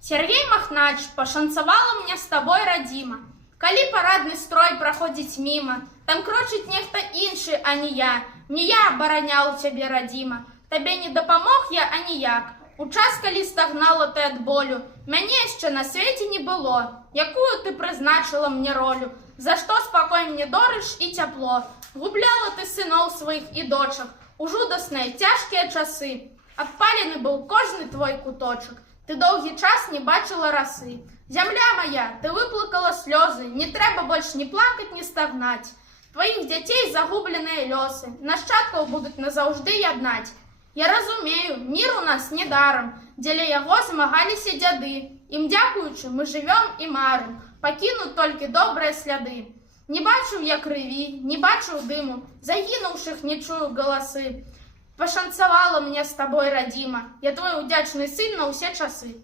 Сергей Махнач, пашанцавала мне с тобой, радима. Калі парадны строй праходзіць міма, там крочыць нехта іншы, а не я. Не я абараняў цябе, радима. Табе не дапамог я аніяк. У час, калі стагнала ты ад болю, мяне яшчэ на свеце не было. Якую ты прызначыла мне ролю? За што спакой мне дорыш і цяпло? Губляла ты сыноў сваіх і дочак у жудасныя цяжкія часы. Адпалены быў кожны твой куточак. Ты доўгі час не бачыла расы. Зямля моя, ты выплакала слёзы, не трэба больш ні плакаць, ні стагнаць. Тваіх дзяцей загубленыя лёсы, нашчадкаў будуць назаўжды яднаць. Я разумею, мір у нас не дарам, дзеля яго змагаліся дзяды. Ім дзякуючы мы жывём і марым, пакінуць толькі добрыя сляды. Не бачыў я крыві, не бачыў дыму, загінуўшых не чую галасы. Пашанцавала мне з табой, радима, я твой удзячны сын на ўсе часы.